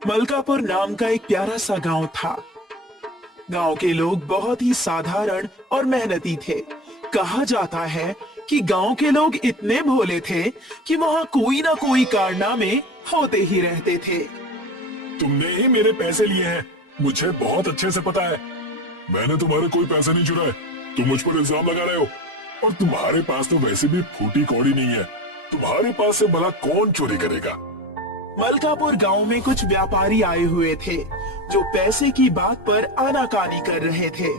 मलकापुर नाम का एक प्यारा सा गांव था। गांव के लोग बहुत ही साधारण और मेहनती थे। कहा जाता है कि गांव के लोग इतने भोले थे कि वहां कोई ना कोई कारनामे होते ही रहते थे। तुमने ही मेरे पैसे लिए हैं, मुझे बहुत अच्छे से पता है। मैंने तुम्हारे कोई पैसे नहीं चुराए। तुम मुझ पर इल्जाम लगा रहे हो, और तुम्हारे पास तो वैसे भी फूटी कौड़ी नहीं है। तुम्हारे पास से भला कौन चोरी करेगा? मलकापुर गांव में कुछ व्यापारी आए हुए थे जो पैसे की बात पर आनाकानी कर रहे थे,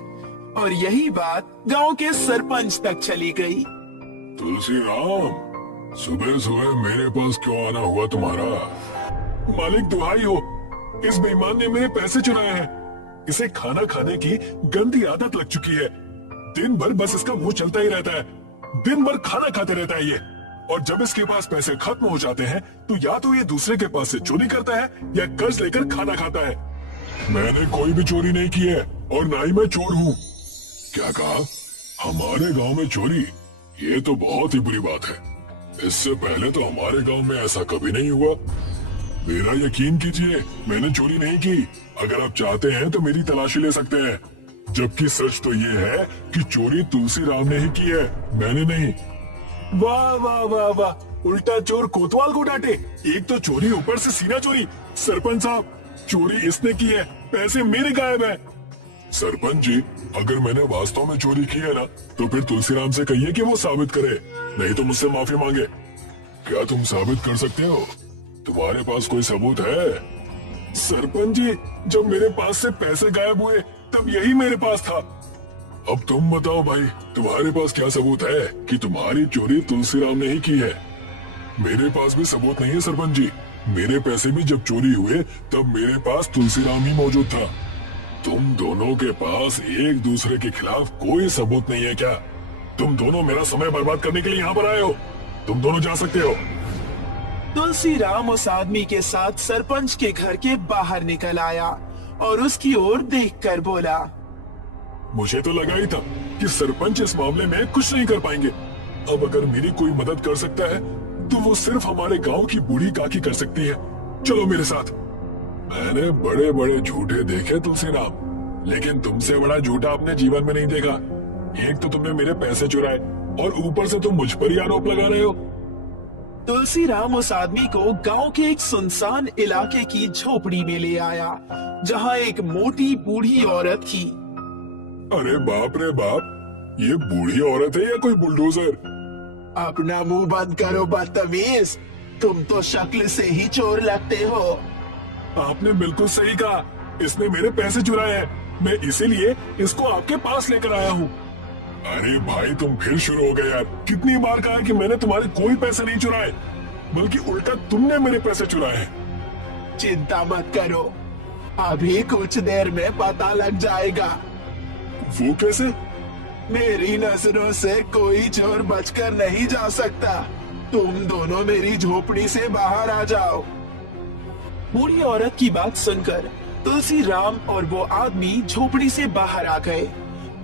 और यही बात गांव के सरपंच तक चली गई। तुलसी राम, सुबह सुबह मेरे पास क्यों आना हुआ तुम्हारा? मालिक दुहाई हो, इस बेईमान ने मेरे पैसे चुराए हैं। इसे खाना खाने की गंदी आदत लग चुकी है। दिन भर बस इसका मुंह चलता ही रहता है। दिन भर खाना खाते रहता है ये, और जब इसके पास पैसे खत्म हो जाते हैं तो या तो ये दूसरे के पास से चोरी करता है या कर्ज लेकर खाना खाता है। मैंने कोई भी चोरी नहीं की है, और ना ही मैं चोर हूँ। क्या कहा? हमारे गांव में चोरी? ये तो बहुत ही बुरी बात है। इससे पहले तो हमारे गांव में ऐसा कभी नहीं हुआ। मेरा यकीन कीजिए, मैंने चोरी नहीं की। अगर आप चाहते हैं तो मेरी तलाशी ले सकते हैं। जबकि सच तो ये है कि चोरी तुलसी राम ने ही की है, मैंने नहीं। वाह वाह वाह वाह, उल्टा चोर कोतवाल को डांटे। एक तो चोरी, ऊपर से सीना चोरी। सरपंच साहब, चोरी इसने की है, पैसे मेरे गायब है। सरपंच जी, अगर मैंने वास्तव में चोरी की है ना, तो फिर तुलसीराम से कहिए कि वो साबित करे, नहीं तो मुझसे माफी मांगे। क्या तुम साबित कर सकते हो? तुम्हारे पास कोई सबूत है? सरपंच जी, जब मेरे पास से पैसे गायब हुए तब यही मेरे पास था। अब तुम बताओ भाई, तुम्हारे पास क्या सबूत है कि तुम्हारी चोरी तुलसीराम ने ही की है? मेरे पास भी सबूत नहीं है सरपंच जी। मेरे पैसे भी जब चोरी हुए तब मेरे पास तुलसीराम ही मौजूद था। तुम दोनों के पास एक दूसरे के खिलाफ कोई सबूत नहीं है क्या? तुम दोनों मेरा समय बर्बाद करने के लिए यहाँ पर आए हो। तुम दोनों जा सकते हो। तुलसीराम उस आदमी के साथ सरपंच के घर के बाहर निकल आया और उसकी ओर देखकर बोला, मुझे तो लगा ही था कि सरपंच इस मामले में कुछ नहीं कर पाएंगे। अब अगर मेरी कोई मदद कर सकता है तो वो सिर्फ हमारे गांव की बूढ़ी काकी कर सकती है। चलो मेरे साथ। मैंने बड़े बड़े झूठे देखे तुलसीराम, लेकिन तुमसे बड़ा झूठा अपने जीवन में नहीं देखा। एक तो तुमने मेरे पैसे चुराए, और ऊपर से तुम मुझ पर ही आरोप लगा रहे हो। तुलसीराम उस आदमी को गांव के एक सुनसान इलाके की झोपड़ी में ले आया, जहां एक मोटी बूढ़ी औरत थी। अरे बाप रे बाप, ये बूढ़ी औरत है या कोई बुलडोजर? अपना मुंह बंद करो बदतमीज, तुम तो शक्ल से ही चोर लगते हो। आपने बिल्कुल सही कहा, इसने मेरे पैसे चुराए हैं। मैं इसीलिए इसको आपके पास लेकर आया हूँ। अरे भाई, तुम फिर शुरू हो गए यार। कितनी बार कहा कि मैंने तुम्हारे कोई पैसे नहीं चुराए, बल्कि उल्टा तुमने मेरे पैसे चुराए हैं। चिंता मत करो, अभी कुछ देर में पता लग जाएगा। वो कैसे? मेरी नजरों से कोई चोर बचकर नहीं जा सकता। तुम दोनों मेरी झोपड़ी से बाहर आ जाओ। बूढ़ी औरत की बात सुनकर तुलसीराम और वो आदमी झोपड़ी से बाहर आ गए।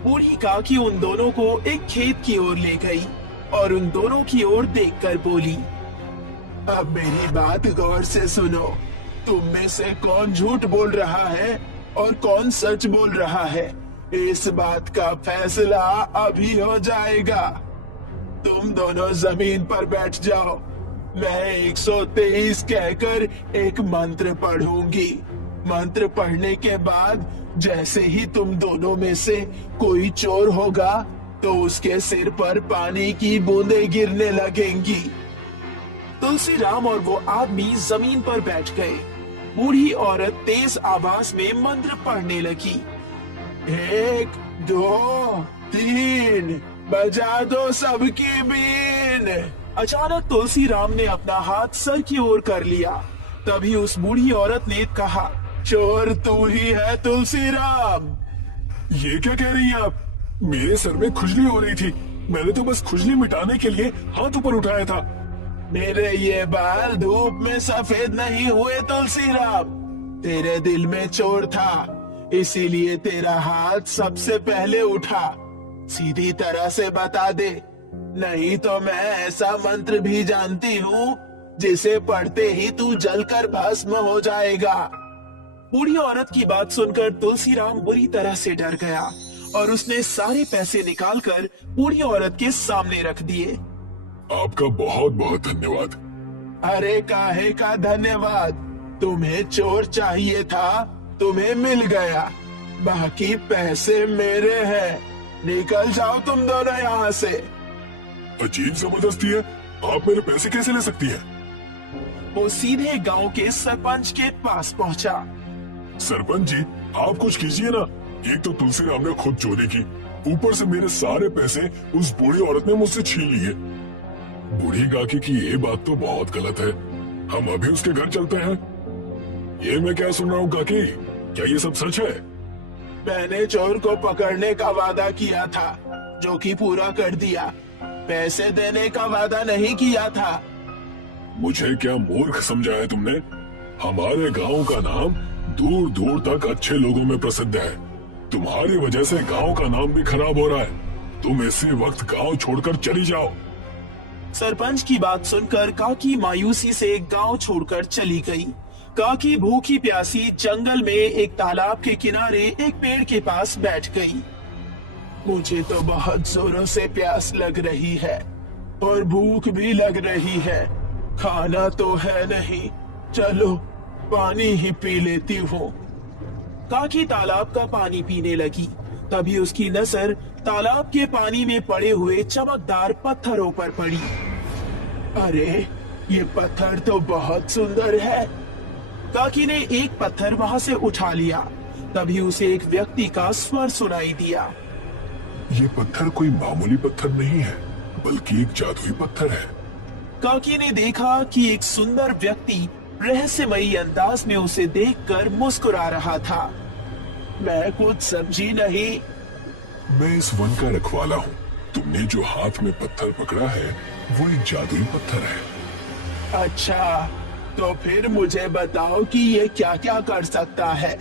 बूढ़ी काकी उन दोनों को एक खेत की ओर ले गई और उन दोनों की ओर देखकर बोली, अब मेरी बात गौर से सुनो। तुम में से कौन झूठ बोल रहा है और कौन सच बोल रहा है, इस बात का फैसला अभी हो जाएगा। तुम दोनों जमीन पर बैठ जाओ। मैं 123 कहकर एक मंत्र पढ़ूंगी। मंत्र पढ़ने के बाद जैसे ही तुम दोनों में से कोई चोर होगा तो उसके सिर पर पानी की बूंदें गिरने लगेंगी। तुलसीराम और वो आदमी जमीन पर बैठ गए। बूढ़ी औरत तेज आवाज में मंत्र पढ़ने लगी। 1 2 3 बजा दो सबकी बीन। अचानक तुलसीराम ने अपना हाथ सर की ओर कर लिया। तभी उस बूढ़ी औरत ने कहा, चोर तू ही है तुलसीराम। ये क्या कह रही हैं आप? मेरे सर में खुजली हो रही थी। मैंने तो बस खुजली मिटाने के लिए हाथ ऊपर उठाया था। मेरे ये बाल धूप में सफेद नहीं हुए तुलसीराम। तेरे दिल में चोर था, इसीलिए तेरा हाथ सबसे पहले उठा। सीधी तरह से बता दे, नहीं तो मैं ऐसा मंत्र भी जानती हूँ जिसे पढ़ते ही तू जलकर भस्म हो जाएगा। बूढ़ी औरत की बात सुनकर तुलसीराम बुरी तरह से डर गया और उसने सारे पैसे निकालकर बूढ़ी औरत के सामने रख दिए। आपका बहुत बहुत धन्यवाद। अरे काहे का धन्यवाद, तुम्हें चोर चाहिए था, तुम्हें मिल गया, बाकी पैसे मेरे हैं, निकल जाओ तुम दोनों यहाँ से। अजीब जबरदस्ती है, आप मेरे पैसे कैसे ले सकती हैं? वो सीधे गांव के सरपंच के पास पहुंचा। सरपंच जी, आप कुछ कीजिए ना। एक तो तुलसीराम ने खुद चोरी की, ऊपर से मेरे सारे पैसे उस बूढ़ी औरत ने मुझसे छीन लिए। बूढ़ी काकी की ये बात तो बहुत गलत है, हम अभी उसके घर चलते हैं। ये मैं क्या सुन रहा हूँ काकी, क्या ये सब सच है? मैंने चोर को पकड़ने का वादा किया था, जो कि पूरा कर दिया। पैसे देने का वादा नहीं किया था। मुझे क्या मूर्ख समझा है तुमने? हमारे गांव का नाम दूर दूर तक अच्छे लोगों में प्रसिद्ध है। तुम्हारी वजह से गांव का नाम भी खराब हो रहा है। तुम इसी वक्त गांव छोड़कर चली जाओ। सरपंच की बात सुनकर काकी मायूसी से गांव छोड़कर चली गई। काकी भूखी प्यासी जंगल में एक तालाब के किनारे एक पेड़ के पास बैठ गई। मुझे तो बहुत जोरों से प्यास लग रही है और भूख भी लग रही है, खाना तो है नहीं, चलो पानी ही पी लेती हूँ। काकी तालाब का पानी पीने लगी, तभी उसकी नजर तालाब के पानी में पड़े हुए चमकदार पत्थरों पर पड़ी। अरे ये पत्थर तो बहुत सुंदर है। काकी ने एक पत्थर वहां से उठा लिया, तभी उसे एक व्यक्ति का स्वर सुनाई दिया। ये पत्थर कोई मामूली पत्थर नहीं है, बल्कि एक जादुई पत्थर है। काकी ने देखा कि एक सुंदर व्यक्ति रहस्यमयी अंदाज में उसे देखकर मुस्कुरा रहा था। मैं कुछ समझी नहीं। मैं इस वन का रखवाला हूँ। तुमने जो हाथ में पत्थर पकड़ा है वो एक जादुई पत्थर है। अच्छा, तो फिर मुझे बताओ कि ये क्या क्या कर सकता है।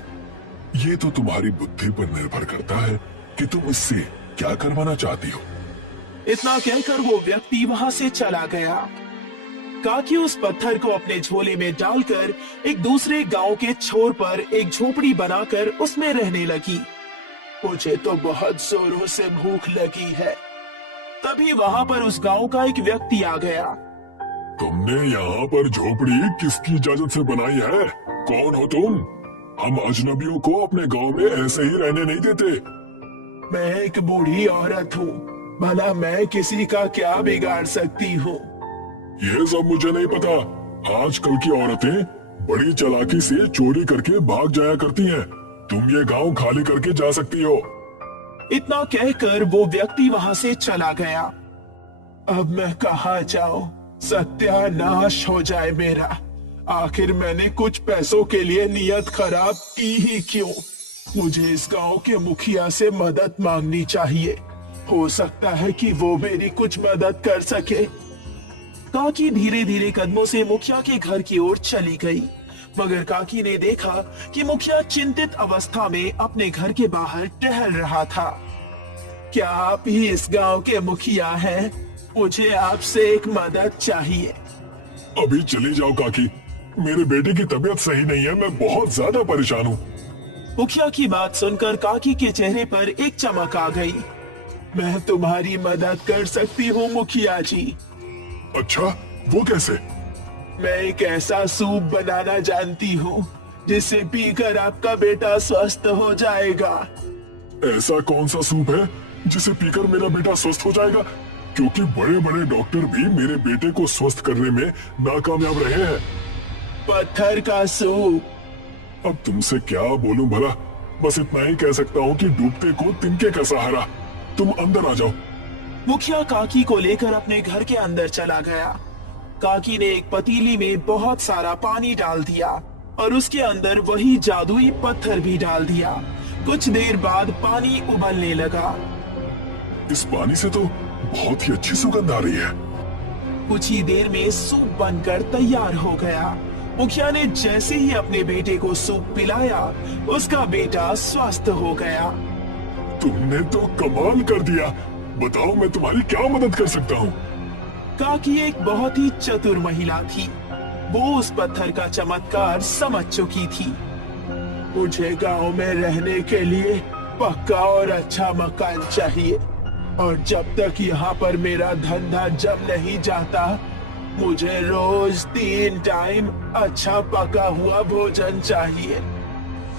ये तो तुम्हारी बुद्धि पर निर्भर करता है कि तुम इससे क्या करवाना चाहती हो। इतना कहकर वो व्यक्ति वहां से चला गया। काकी उस पत्थर को अपने झोले में डालकर एक दूसरे गांव के छोर पर एक झोपड़ी बनाकर उसमें रहने लगी। मुझे तो बहुत जोरों से भूख लगी है। तभी वहां पर उस गांव का एक व्यक्ति आ गया। तुमने यहाँ पर झोपड़ी किसकी इजाजत से बनाई है? कौन हो तुम? हम अजनबियों को अपने गांव में ऐसे ही रहने नहीं देते। मैं एक बूढ़ी औरत हूँ, भला मैं किसी का क्या बिगाड़ सकती हूँ? ये सब मुझे नहीं पता। आजकल की औरतें बड़ी चालाकी से चोरी करके भाग जाया करती हैं। तुम ये गांव खाली करके जा सकती हो। इतना कहकर वो व्यक्ति वहां से चला गया। अब मैं कहाँ जाऊं? सत्यानाश हो जाए मेरा। आखिर मैंने कुछ पैसों के लिए नियत खराब की ही क्यों? मुझे इस गांव के मुखिया से मदद मांगनी चाहिए। हो सकता है कि वो मेरी कुछ मदद कर सके। काकी धीरे धीरे कदमों से मुखिया के घर की ओर चली गई, मगर काकी ने देखा कि मुखिया चिंतित अवस्था में अपने घर के बाहर टहल रहा था। क्या आप ही इस गांव के मुखिया हैं? मुझे आपसे एक मदद चाहिए। अभी चली जाओ काकी, मेरे बेटे की तबीयत सही नहीं है, मैं बहुत ज्यादा परेशान हूँ। मुखिया की बात सुनकर काकी के चेहरे पर एक चमक आ गई। मैं तुम्हारी मदद कर सकती हूँ मुखिया जी। अच्छा, वो कैसे? मैं एक ऐसा सूप बनाना जानती हूँ जिसे पीकर आपका बेटा स्वस्थ हो जाएगा। ऐसा कौन सा सूप है जिसे पीकर मेरा बेटा स्वस्थ हो जाएगा? क्योंकि बड़े बड़े डॉक्टर भी मेरे बेटे को स्वस्थ करने में नाकामयाब रहे हैं। पत्थर का सूप। अब तुमसे क्या बोलूं भला? बस इतना ही कह सकता हूँ कि डूबते को तिनके का सहारा। तुम अंदर आ जाओ। मुखिया काकी को लेकर अपने घर के अंदर चला गया। काकी ने एक पतीली में बहुत सारा पानी डाल दिया और उसके अंदर वही जादुई पत्थर भी डाल दिया। कुछ देर बाद पानी उबलने लगा। इस पानी से तो बहुत ही अच्छी सुगंध आ रही है। कुछ ही देर में सूप बनकर तैयार हो गया। मुखिया ने जैसे ही अपने बेटे को सूप पिलाया, उसका बेटा स्वस्थ हो गया। तुमने तो कमाल कर दिया। बताओ मैं तुम्हारी क्या मदद कर सकता हूँ? काकी एक बहुत ही चतुर महिला थी। वो उस पत्थर का चमत्कार समझ चुकी थी। मुझे गांव में रहने के लिए पक्का और अच्छा मकान चाहिए और जब तक यहाँ पर मेरा धंधा जम नहीं जाता मुझे रोज 3 टाइम अच्छा पका हुआ भोजन चाहिए।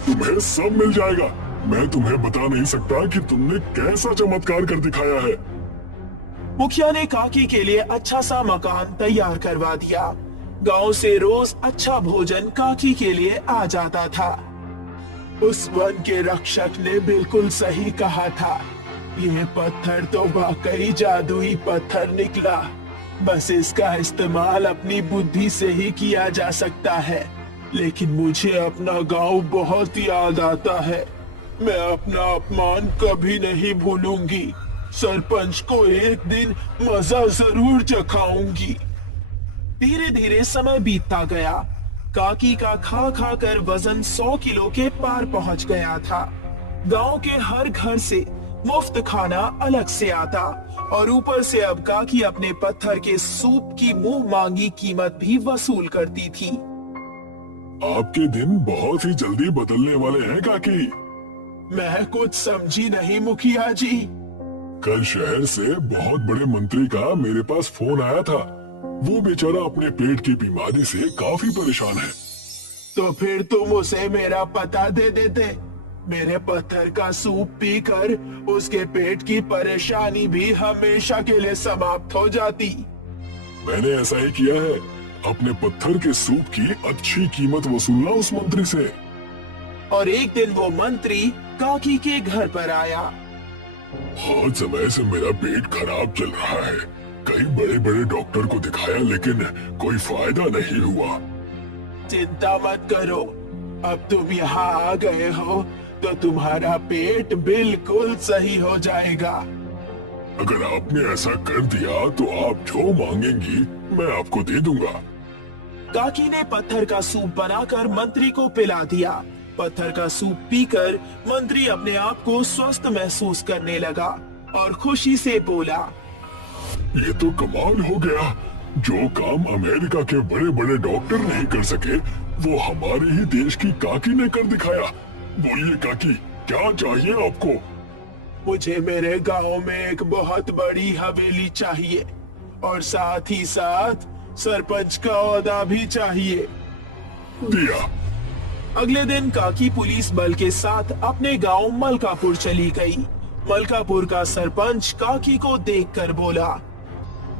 तुम्हें सब मिल जाएगा। मैं तुम्हें बता नहीं सकता कि तुमने कैसा चमत्कार कर दिखाया है। मुखिया ने काकी के लिए अच्छा सा मकान तैयार करवा दिया। गांव से रोज अच्छा भोजन काकी के लिए आ जाता था। उस वन के रक्षक ने बिल्कुल सही कहा था, ये पत्थर तो वाकई जादुई पत्थर निकला, बस इसका इस्तेमाल अपनी बुद्धि से ही किया जा सकता है। लेकिन मुझे अपना गांव बहुत याद आता है। मैं अपना अपमान कभी नहीं भूलूंगी। सरपंच को एक दिन मजा जरूर चखाऊंगी। धीरे धीरे समय बीतता गया। काकी का खा खा कर वजन 100 किलो के पार पहुंच गया था। गांव के हर घर से मुफ्त खाना अलग से आता और ऊपर से अब काकी अपने पत्थर के सूप की मुंह मांगी कीमत भी वसूल करती थी। आपके दिन बहुत ही जल्दी बदलने वाले हैं काकी। मैं कुछ समझी नहीं मुखिया जी। कल शहर से बहुत बड़े मंत्री का मेरे पास फोन आया था। वो बेचारा अपने पेट की बीमारी से काफी परेशान है। तो फिर तुम उसे मेरा पता दे देते। मेरे पत्थर का सूप पीकर उसके पेट की परेशानी भी हमेशा के लिए समाप्त हो जाती। मैंने ऐसा ही किया है। अपने पत्थर के सूप की अच्छी कीमत वसूलना उस मंत्री से। और एक दिन वो मंत्री काकी के घर पर आया। बहुत समय से मेरा पेट खराब चल रहा है। कई बड़े बड़े डॉक्टर को दिखाया लेकिन कोई फायदा नहीं हुआ। चिंता मत करो, अब तुम यहाँ आ गए हो तो तुम्हारा पेट बिल्कुल सही हो जाएगा। अगर आपने ऐसा कर दिया तो आप जो मांगेंगी मैं आपको दे दूंगा। काकी ने पत्थर का सूप बनाकर मंत्री को पिला दिया। पत्थर का सूप पीकर मंत्री अपने आप को स्वस्थ महसूस करने लगा और खुशी से बोला, ये तो कमाल हो गया। जो काम अमेरिका के बड़े बड़े डॉक्टर नहीं कर सके वो हमारे ही देश की काकी ने कर दिखाया। बोलिए काकी, क्या चाहिए आपको? मुझे मेरे गांव में एक बहुत बड़ी हवेली चाहिए और साथ ही साथ सरपंच का ओहदा भी चाहिए। दिया। अगले दिन काकी पुलिस बल के साथ अपने गांव मलकापुर चली गई। मलकापुर का सरपंच काकी को देखकर बोला,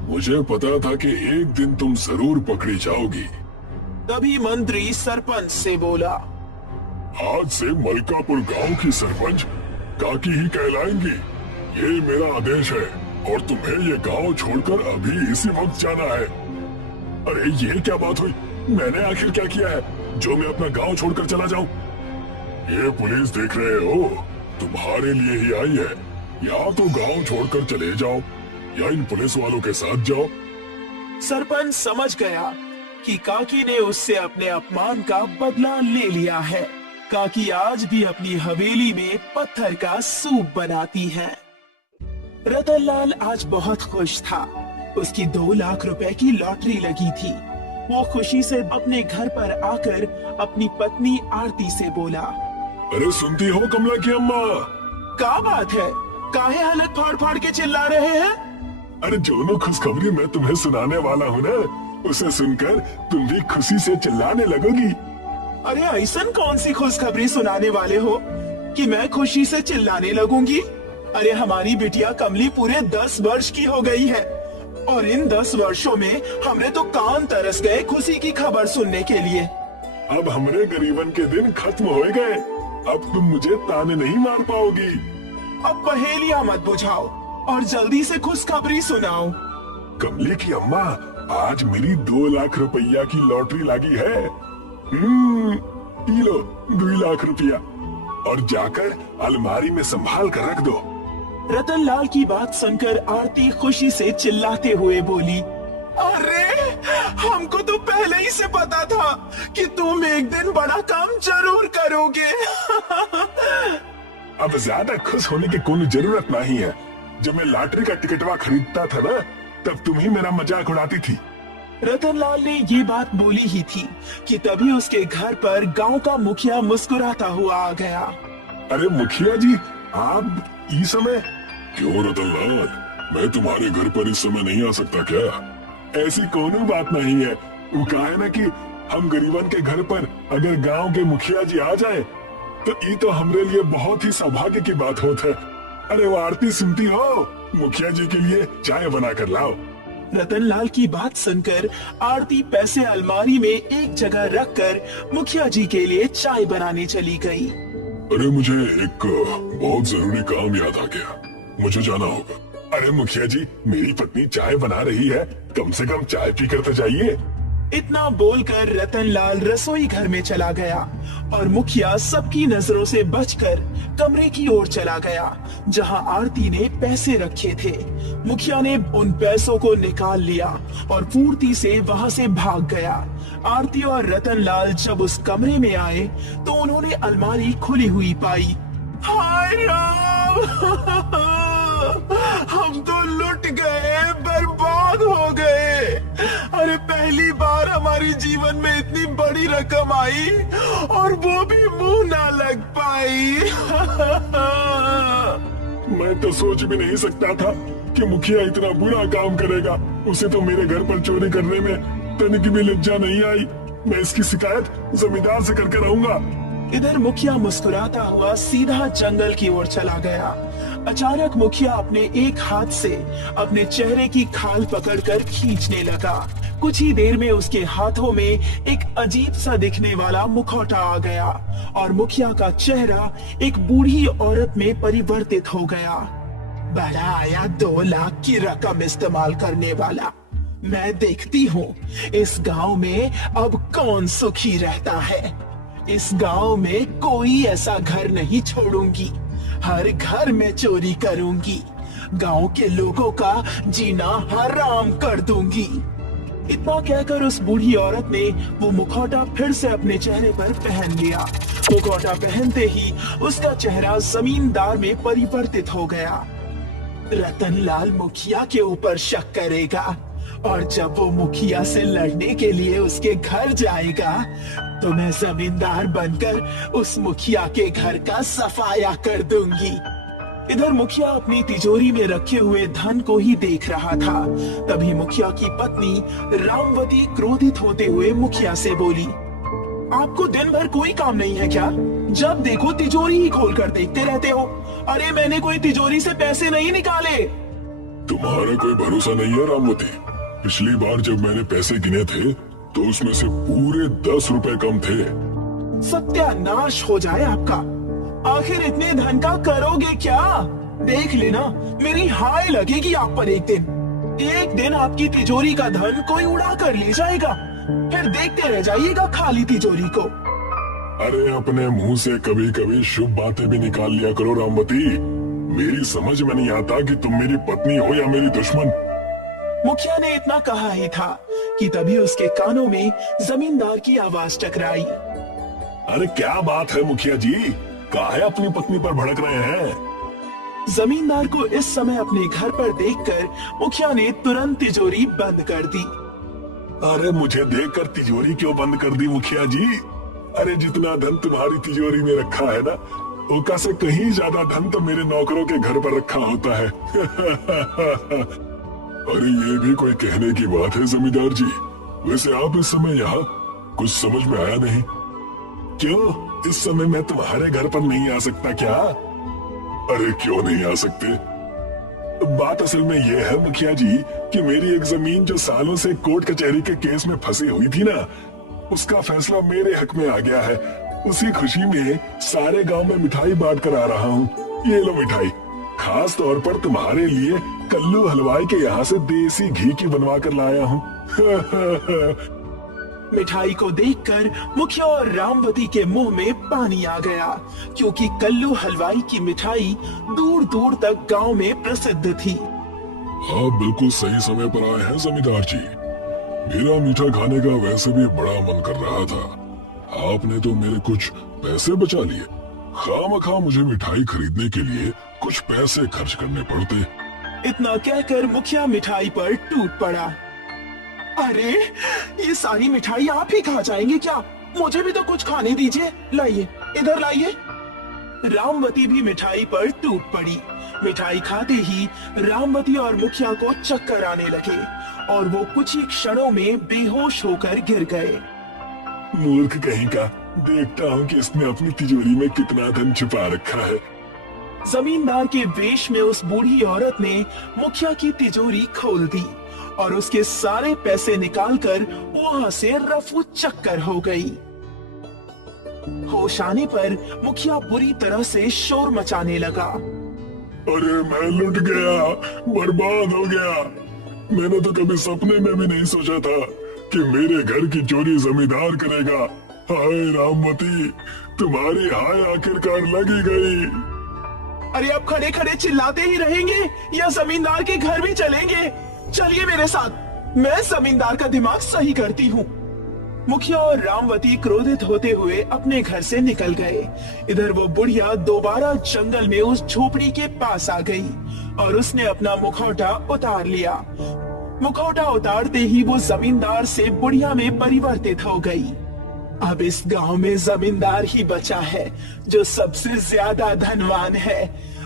मुझे पता था कि एक दिन तुम जरूर पकड़ी जाओगी। तभी मंत्री सरपंच से बोला, आज से मलकापुर गांव की सरपंच काकी ही कहलाएंगी। ये मेरा आदेश है और तुम्हें ये गांव छोड़कर अभी इसी वक्त जाना है। अरे ये क्या बात हुई? मैंने आखिर क्या किया है जो मैं अपना गांव छोड़कर चला जाऊं? ये पुलिस देख रहे हो, तुम्हारे लिए ही आई है। या तो गांव छोड़कर चले जाओ या इन पुलिस वालों के साथ जाओ। सरपंच समझ गया कि काकी ने उससे अपने अपमान का बदला ले लिया है। काकी आज भी अपनी हवेली में पत्थर का सूप बनाती है। रतनलाल आज बहुत खुश था। उसकी 2 लाख रुपए की लॉटरी लगी थी। वो खुशी से अपने घर पर आकर अपनी पत्नी आरती से बोला, अरे सुनती हो कमला की अम्मा? क्या बात है? काहे हालत फाड़ फाड़ के चिल्ला रहे हैं? अरे जो खुशखबरी मैं तुम्हें सुनाने वाला हूँ ना, उसे सुनकर तुम भी खुशी से चिल्लाने लगोगी। अरे ऐसन कौन सी खुशखबरी सुनाने वाले हो कि मैं खुशी से चिल्लाने लगूंगी? अरे हमारी बिटिया कमली पूरे 10 वर्ष की हो गई है और इन 10 वर्षों में हमने तो कान तरस गए खुशी की खबर सुनने के लिए। अब हमारे गरीबन के दिन खत्म हो गए। अब तुम मुझे ताने नहीं मार पाओगी। अब पहेलियां मत बुझाओ और जल्दी से खुशखबरी सुनाओ। कमली की अम्मा, आज मेरी 2 लाख रुपया की लॉटरी लगी है। पी लो 2 लाख रुपया और जाकर अलमारी में संभाल कर रख दो। रतनलाल की बात सुनकर आरती खुशी से चिल्लाते हुए बोली, अरे हमको तो पहले ही से पता था कि तुम एक दिन बड़ा काम जरूर करोगे। अब ज्यादा खुश होने की कोई जरूरत नहीं है। जब मैं लॉटरी का टिकटवा खरीदता था ना, तब तुम ही मेरा मजाक उड़ाती थी। रतनलाल ने ये बात बोली ही थी कि तभी उसके घर पर गांव का मुखिया मुस्कुराता हुआ आ गया। अरे मुखिया जी, आप इस समय? क्यों रतनलाल, मैं तुम्हारे घर पर इस समय नहीं आ सकता क्या? ऐसी कोई बात नहीं है। वो कहा है ना कि हम गरीबन के घर पर अगर गांव के मुखिया जी आ जाए तो ये तो हमरे लिए बहुत ही सौभाग्य की बात होता है। अरे वो आरती सुनती हो? मुखिया जी के लिए चाय बना कर लाओ। रतनलाल की बात सुनकर आरती पैसे अलमारी में एक जगह रखकर मुखिया जी के लिए चाय बनाने चली गई। अरे मुझे एक बहुत जरूरी काम याद आ गया, मुझे जाना होगा। अरे मुखिया जी, मेरी पत्नी चाय बना रही है, कम से कम चाय पी कर तो जाइए। इतना बोलकर रतनलाल रसोई घर में चला गया और मुखिया सबकी नजरों से बचकर कमरे की ओर चला गया जहां आरती ने पैसे रखे थे। मुखिया ने उन पैसों को निकाल लिया और फुर्ती से वहां से भाग गया। आरती और रतनलाल जब उस कमरे में आए तो उन्होंने अलमारी खुली हुई पाई। हाय राम! हम तो लुट गए, बर्बाद हो गए। अरे पहली बार हमारी जीवन में इतनी बड़ी रकम आई और वो भी मुंह ना लग पाई। मैं तो सोच भी नहीं सकता था कि मुखिया इतना बुरा काम करेगा। उसे तो मेरे घर पर चोरी करने में तनिक भी लज्जा नहीं आई। मैं इसकी शिकायत जमींदार से करके रहूंगा। इधर मुखिया मुस्कुराता हुआ सीधा जंगल की ओर चला गया। अचानक मुखिया अपने एक हाथ से अपने चेहरे की खाल पकड़कर खींचने लगा। कुछ ही देर में उसके हाथों में एक अजीब सा दिखने वाला मुखौटा आ गया और मुखिया का चेहरा एक बूढ़ी औरत में परिवर्तित हो गया। बड़ा आया 2 लाख की रकम इस्तेमाल करने वाला। मैं देखती हूँ इस गांव में अब कौन सुखी रहता है। इस गांव में कोई ऐसा घर नहीं छोड़ूंगी। हर घर में चोरी करूंगी। गांव के लोगों का जीना हराम कर दूंगी। इतना कहकर उस बूढ़ी औरत ने वो मुखौटा फिर से अपने चेहरे पर पहन लिया। मुखौटा पहनते ही उसका चेहरा जमींदार में परिवर्तित हो गया। रतनलाल मुखिया के ऊपर शक करेगा और जब वो मुखिया से लड़ने के लिए उसके घर जाएगा तो मैं जमींदार बनकर उस मुखिया के घर का सफाया कर दूंगी। इधर मुखिया अपनी तिजोरी में रखे हुए धन को ही देख रहा था। तभी मुखिया की पत्नी रामवती क्रोधित होते हुए मुखिया से बोली, आपको दिन भर कोई काम नहीं है क्या? जब देखो तिजोरी ही खोल कर देखते रहते हो। अरे मैंने कोई तिजोरी से पैसे नहीं निकाले। तुम्हारा कोई भरोसा नहीं है रामवती? पिछली बार जब मैंने पैसे गिने थे तो उसमें से पूरे 10 रुपए कम थे। सत्यानाश हो जाए आपका। आखिर इतने धन का करोगे क्या? देख लेना, मेरी हाय लगेगी आप पर एक दिन आपकी तिजोरी का धन कोई उड़ा कर ले जाएगा। फिर देखते रह जाइएगा खाली तिजोरी को। अरे अपने मुंह से कभी कभी शुभ बातें भी निकाल लिया करो रामवती। मेरी समझ में नहीं आता कि तुम मेरी पत्नी हो या मेरी दुश्मन। मुखिया ने इतना कहा ही था कि तभी उसके कानों में जमींदार की आवाज टकराई। अरे क्या बात है मुखिया जी, काहे अपनी पत्नी पर भड़क रहे हैं? जमींदार को इस समय अपने घर पर देखकर मुखिया ने तुरंत तिजोरी बंद कर दी। अरे मुझे देखकर तिजोरी क्यों बंद कर दी मुखिया जी? अरे जितना धन तुम्हारी तिजोरी में रखा है ना, उनका से कहीं ज्यादा धन तो मेरे नौकरों के घर पर रखा होता है। अरे ये भी कोई कहने की बात है जमींदार जी। वैसे आप इस समय यहाँ, कुछ समझ में आया नहीं? क्यों इस समय मैं तुम्हारे घर पर नहीं आ सकता क्या? अरे क्यों नहीं आ सकते? बात असल में यह है मुखिया जी कि मेरी एक जमीन जो सालों से कोर्ट कचहरी के केस में फंसी हुई थी ना, उसका फैसला मेरे हक में आ गया है। उसी खुशी में सारे गांव में मिठाई बांट कर आ रहा हूँ। ये लो मिठाई, खास तौर पर तुम्हारे लिए कल्लू हलवाई के यहाँ से देसी घी की बनवा कर लाया हूँ। मिठाई को देखकर मुखिया और रामवती के मुंह में पानी आ गया, क्योंकि कल्लू हलवाई की मिठाई दूर दूर तक गांव में प्रसिद्ध थी। हाँ बिल्कुल सही समय पर आए हैं जमींदार जी। मेरा मीठा खाने का वैसे भी बड़ा मन कर रहा था। आपने तो मेरे कुछ पैसे बचा लिए। खामखा मुझे मिठाई खरीदने के लिए कुछ पैसे खर्च करने पड़ते। इतना कहकर मुखिया मिठाई पर टूट पड़ा। अरे ये सारी मिठाई आप ही खा जाएंगे क्या? मुझे भी तो कुछ खाने दीजिए। लाइए, इधर लाइए। रामवती भी मिठाई पर टूट पड़ी। मिठाई खाते ही रामवती और मुखिया को चक्कर आने लगे और वो कुछ ही क्षणों में बेहोश होकर गिर गए। मूर्ख कहीं का, देखता हूँ कि इसने अपनी तिजोरी में कितना धन छुपा रखा है। जमींदार के वेश में उस बूढ़ी औरत ने मुखिया की तिजोरी खोल दी और उसके सारे पैसे निकालकर वहां से रफू चक्कर हो गई। होश आने पर मुखिया बुरी तरह से शोर मचाने लगा। अरे मैं लुट गया, बर्बाद हो गया। मैंने तो कभी सपने में भी नहीं सोचा था कि मेरे घर की चोरी जमींदार करेगा। हाय रामवती, तुम्हारी हाय आखिरकार लगी गई। अरे अब खड़े खड़े चिल्लाते ही रहेंगे या जमींदार के घर भी चलेंगे? चलिए मेरे साथ, मैं जमींदार का दिमाग सही करती हूँ। मुखिया और रामवती क्रोधित होते हुए अपने घर से निकल गए। इधर वो बुढ़िया दोबारा जंगल में उस झोपड़ी के पास आ गई और उसने अपना मुखौटा उतार लिया। मुखौटा उतारते ही वो जमींदार से बुढ़िया में परिवर्तित हो गई। अब इस गांव में जमींदार ही बचा है जो सबसे ज्यादा धनवान है।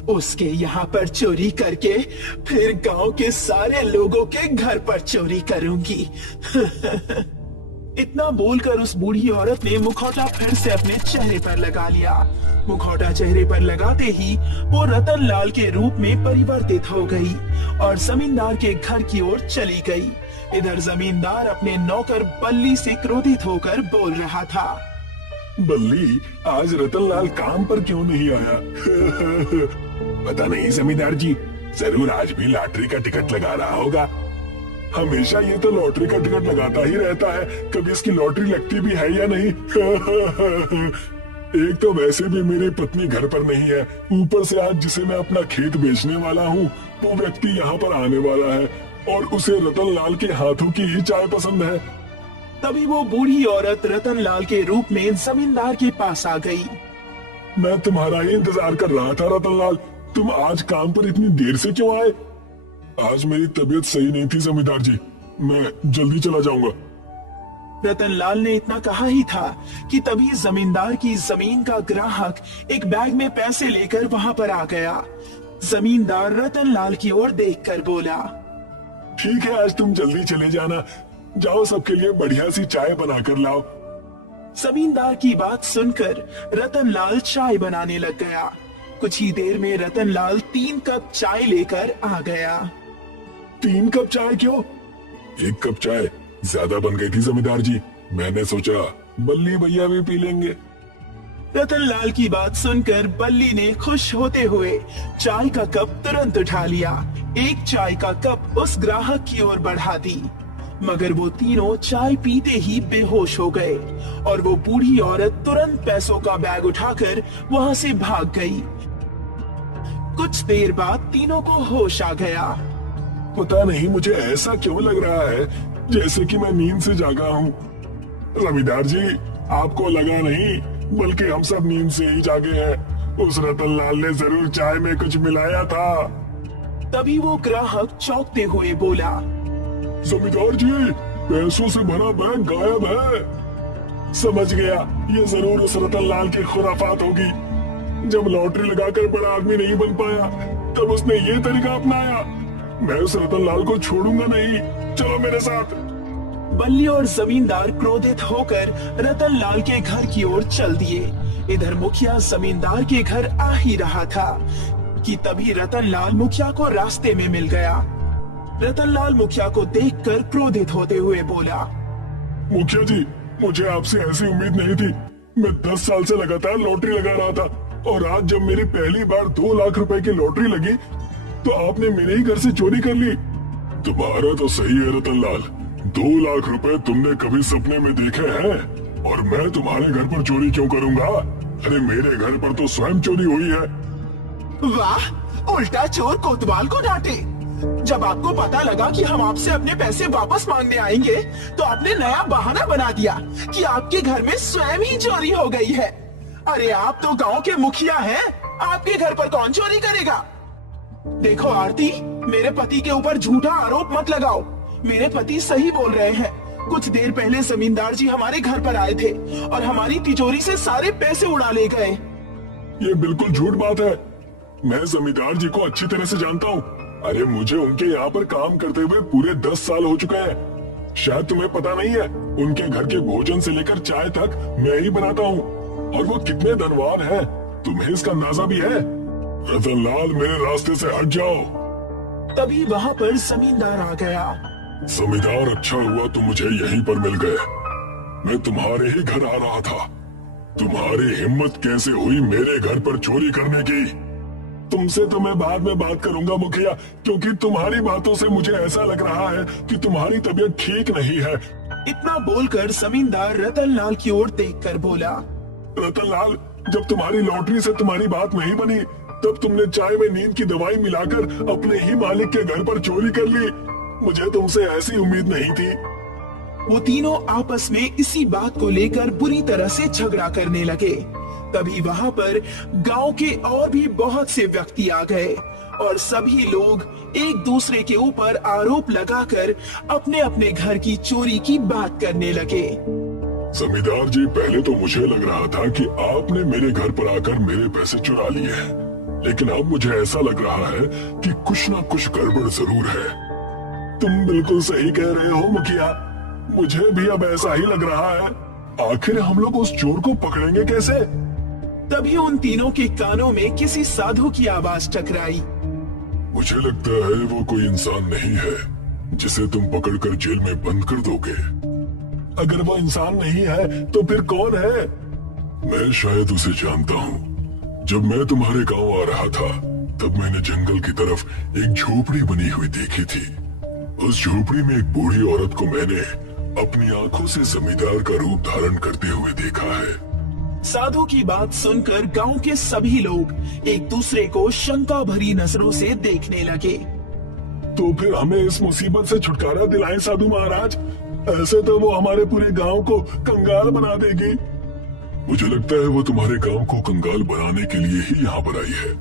उसके यहाँ पर चोरी करके फिर गांव के सारे लोगों के घर पर चोरी करूंगी। इतना बोलकर उस बूढ़ी औरत ने मुखौटा फिर से अपने चेहरे पर लगा लिया। मुखौटा चेहरे पर लगाते ही वो रतन लाल के रूप में परिवर्तित हो गई और जमींदार के घर की ओर चली गई। इधर जमींदार अपने नौकर बल्ली से क्रोधित होकर बोल रहा था। बल्ली, आज रतनलाल काम पर क्यों नहीं आया? पता नहीं जमींदार जी, जरूर आज भी लॉटरी का टिकट लगा रहा होगा। हमेशा ये तो लॉटरी का टिकट लगाता ही रहता है, कभी इसकी लॉटरी लगती भी है या नहीं? एक तो वैसे भी मेरी पत्नी घर पर नहीं है, ऊपर से आज जिसे मैं अपना खेत बेचने वाला हूँ वो व्यक्ति यहाँ पर आने वाला है और उसे रतनलाल के हाथों की ही चाय पसंद है। तभी वो बूढ़ी औरत रतनलाल के रूप में जमींदार के पास आ गई। मैं तुम्हारा ही इंतजार कर रहा था रतनलाल, तुम आज काम पर इतनी देर से क्यों आए? आज मेरी तबीयत सही नहीं थी जमींदार जी, मैं जल्दी चला जाऊंगा। रतनलाल ने इतना कहा ही था कि तभी जमींदार की जमीन का ग्राहक एक बैग में पैसे लेकर वहां पर आ गया। जमींदार रतनलाल की ओर देखकर बोला, ठीक है, आज तुम जल्दी चले जाना, जाओ सबके लिए बढ़िया सी चाय बनाकर लाओ। जमींदार की बात सुनकर रतनलाल चाय बनाने लग गया। कुछ ही देर में रतनलाल 3 कप चाय लेकर आ गया। 3 कप चाय क्यों? 1 कप चाय ज्यादा बन गई थी जमींदार जी, मैंने सोचा बल्ली भैया भी पी लेंगे। रतनलाल की बात सुनकर बल्ली ने खुश होते हुए चाय का कप तुरंत उठा लिया। एक चाय का कप उस ग्राहक की ओर बढ़ा दी, मगर वो तीनों चाय पीते ही बेहोश हो गए और वो बूढ़ी औरत तुरंत पैसों का बैग उठाकर वहां से भाग गई। कुछ देर बाद तीनों को होश आ गया। पता नहीं मुझे ऐसा क्यों लग रहा है जैसे कि मैं नींद से जागा हूँ। जमींदार जी, आपको लगा नहीं बल्कि हम सब नींद से ही जागे हैं। उस रतनलाल ने जरूर चाय में कुछ मिलाया था। तभी वो ग्राहक चौंकते हुए बोला, जमींदार जी, पैसों से भरा बैग गायब है। समझ गया, ये जरूर उस रतनलाल की खुराफात होगी। जब लॉटरी लगाकर बड़ा आदमी नहीं बन पाया तब उसने ये तरीका अपनाया। मैं उस रतनलाल को छोड़ूंगा नहीं, चलो मेरे साथ। बल्ली और जमींदार क्रोधित होकर रतनलाल के घर की ओर चल दिए। इधर मुखिया जमींदार के घर आ ही रहा था कि तभी रतनलाल मुखिया को रास्ते में मिल गया। रतनलाल मुखिया को देखकर क्रोधित होते हुए बोला, मुखिया जी, मुझे आपसे ऐसी उम्मीद नहीं थी। मैं 10 साल से लगातार लॉटरी लगा रहा था और आज जब मेरी पहली बार 2 लाख रुपए की लॉटरी लगी तो आपने मेरे ही घर से चोरी कर ली। तुम्हारा तो सही है रतनलाल, 2 लाख रुपए तुमने कभी सपने में देखे हैं और मैं तुम्हारे घर पर चोरी क्यों करूंगा? अरे मेरे घर पर तो स्वयं चोरी हुई है। वाह, उल्टा चोर कोतवाल को डांटे। जब आपको पता लगा कि हम आपसे अपने पैसे वापस मांगने आएंगे तो आपने नया बहाना बना दिया कि आपके घर में स्वयं ही चोरी हो गई है। अरे आप तो गांव के मुखिया हैं, आपके घर पर कौन चोरी करेगा? देखो आरती, मेरे पति के ऊपर झूठा आरोप मत लगाओ। मेरे पति सही बोल रहे हैं। कुछ देर पहले जमींदार जी हमारे घर पर आए थे और हमारी तिजोरी से सारे पैसे उड़ा ले गए। ये बिल्कुल झूठ बात है। मैं जमींदार जी को अच्छी तरह से जानता हूँ। अरे मुझे उनके यहाँ पर काम करते हुए पूरे 10 साल हो चुके हैं। शायद तुम्हें पता नहीं है, उनके घर के भोजन से लेकर चाय तक मैं ही बनाता हूँ। और वो कितने धनवान हैं, तुम्हें इसका अंदाजा भी है? रतनलाल, मेरे रास्ते से हट जाओ। तभी वहाँ पर जमींदार आ गया। जमींदार, अच्छा हुआ तुम मुझे यहीं पर मिल गए। मैं तुम्हारे ही घर आ रहा था। तुम्हारी हिम्मत कैसे हुई मेरे घर पर चोरी करने की? तुमसे तो मैं बाद में बात करूंगा मुखिया, क्योंकि तुम्हारी बातों से मुझे ऐसा लग रहा है कि तुम्हारी तबीयत ठीक नहीं है। इतना बोलकर जमींदार रतनलाल की ओर देखकर बोला, रतनलाल, जब तुम्हारी लॉटरी से तुम्हारी बात नहीं बनी, तब तुमने चाय में नींद की दवाई मिलाकर अपने ही मालिक के घर पर चोरी कर ली। मुझे तुमसे ऐसी उम्मीद नहीं थी। वो तीनों आपस में इसी बात को लेकर बुरी तरह से झगड़ा करने लगे। तभी वहाँ पर गांव के और भी बहुत से व्यक्ति आ गए और सभी लोग एक दूसरे के ऊपर आरोप लगाकर अपने अपने घर की चोरी की बात करने लगे। जमींदार जी, पहले तो मुझे लग रहा था कि आपने मेरे घर पर आकर मेरे पैसे चुरा लिए हैं, लेकिन अब मुझे ऐसा लग रहा है कि कुछ ना कुछ गड़बड़ जरूर है। तुम बिल्कुल सही कह रहे हो मुखिया, मुझे भी अब ऐसा ही लग रहा है। आखिर हम लोग उस चोर को पकड़ेंगे कैसे? तभी उन तीनों के कानों में किसी साधु की आवाज टकराई। मुझे लगता है वो कोई इंसान नहीं है जिसे तुम पकड़कर जेल में बंद कर दोगे। अगर वो इंसान नहीं है तो फिर कौन है? मैं शायद उसे जानता हूँ। जब मैं तुम्हारे गांव आ रहा था, तब मैंने जंगल की तरफ एक झोपड़ी बनी हुई देखी थी। उस झोपड़ी में एक बूढ़ी औरत को मैंने अपनी आंखों से जमींदार का रूप धारण करते हुए देखा है। साधु की बात सुनकर गांव के सभी लोग एक दूसरे को शंका भरी नजरों से देखने लगे। तो फिर हमें इस मुसीबत से छुटकारा दिलाएं साधु महाराज। ऐसे तो वो हमारे पूरे गांव को कंगाल बना देगी। मुझे लगता है वो तुम्हारे गांव को कंगाल बनाने के लिए ही यहाँ पर आई है।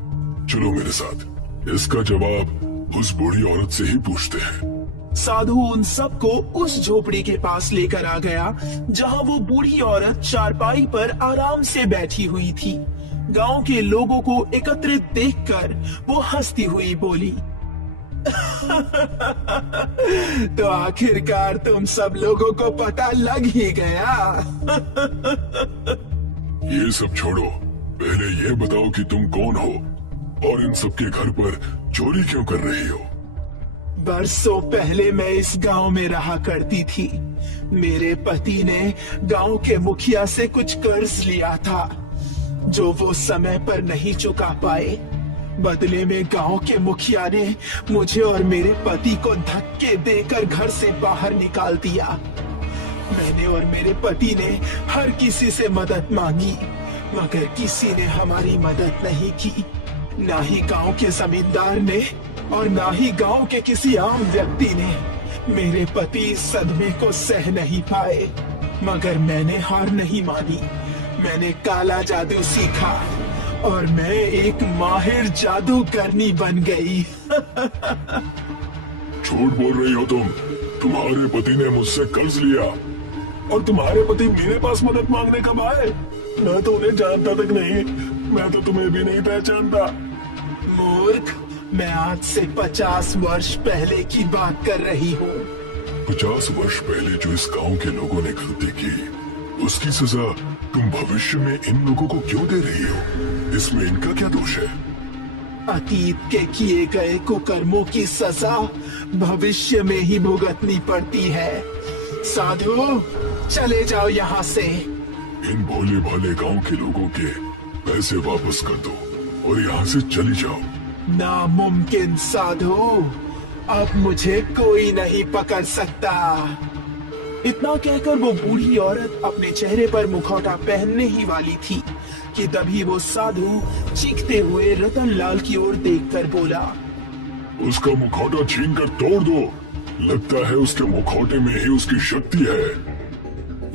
चलो मेरे साथ, इसका जवाब उस बूढ़ी औरत से ही पूछते हैं। साधु उन सबको उस झोपड़ी के पास लेकर आ गया, जहां वो बूढ़ी औरत चारपाई पर आराम से बैठी हुई थी। गांव के लोगों को एकत्रित देखकर वो हंसती हुई बोली, तो आखिरकार तुम सब लोगों को पता लग ही गया। ये सब छोड़ो, पहले ये बताओ कि तुम कौन हो और इन सबके घर पर चोरी क्यों कर रही हो? बरसों पहले मैं इस गांव में रहा करती थी। मेरे पति ने गांव के मुखिया से कुछ कर्ज लिया था, जो वो समय पर नहीं चुका पाए। बदले में गांव के मुखिया ने मुझे और मेरे पति को धक्के देकर घर से बाहर निकाल दिया। मैंने और मेरे पति ने हर किसी से मदद मांगी, मगर किसी ने हमारी मदद नहीं की। ना ही गांव के जमींदार ने और ना ही गांव के किसी आम व्यक्ति ने। मेरे पति इस सदमे को सह नहीं पाए, मगर मैंने हार नहीं मानी। मैंने काला जादू सीखा और मैं एक माहिर जादूगरनी बन गई। झूठ बोल रही हो तुम। तुम्हारे पति ने मुझसे कर्ज लिया और तुम्हारे पति मेरे पास मदद मांगने कब आए? मैं तो उन्हें जानता तक नहीं। मैं तो तुम्हें भी नहीं पहचानता। मूर्ख, मैं आज से 50 वर्ष पहले की बात कर रही हूँ। 50 वर्ष पहले जो इस गांव के लोगों ने गलती की, उसकी सजा तुम भविष्य में इन लोगों को क्यों दे रही हो? इसमें इनका क्या दोष है? अतीत के किए गए कुकर्मों की सजा भविष्य में ही भुगतनी पड़ती है। साधु, चले जाओ यहाँ से। इन भोले भाले गांव के लोगों के पैसे वापस कर दो और यहाँ से चली जाओ। नामुमकिन साधु, अब मुझे कोई नहीं पकड़ सकता। इतना कहकर वो बूढ़ी औरत अपने चेहरे पर मुखौटा पहनने ही वाली थी कि तभी वो साधु चीखते हुए रतनलाल की ओर देखकर बोला, उसका मुखौटा छीनकर तोड़ दो। लगता है उसके मुखौटे में ही उसकी शक्ति है।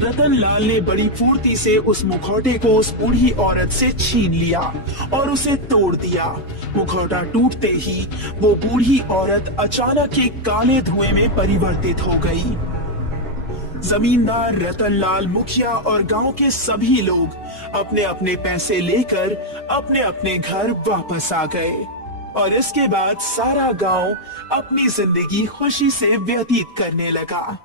रतनलाल ने बड़ी फुर्ती से उस मुखौटे को उस बूढ़ी औरत से छीन लिया और उसे तोड़ दिया। मुखौटा टूटते ही वो बूढ़ी औरत अचानक एक काले धुएं में परिवर्तित हो गई। जमींदार, रतनलाल, मुखिया और गांव के सभी लोग अपने अपने पैसे लेकर अपने अपने घर वापस आ गए और इसके बाद सारा गांव अपनी जिंदगी खुशी से व्यतीत करने लगा।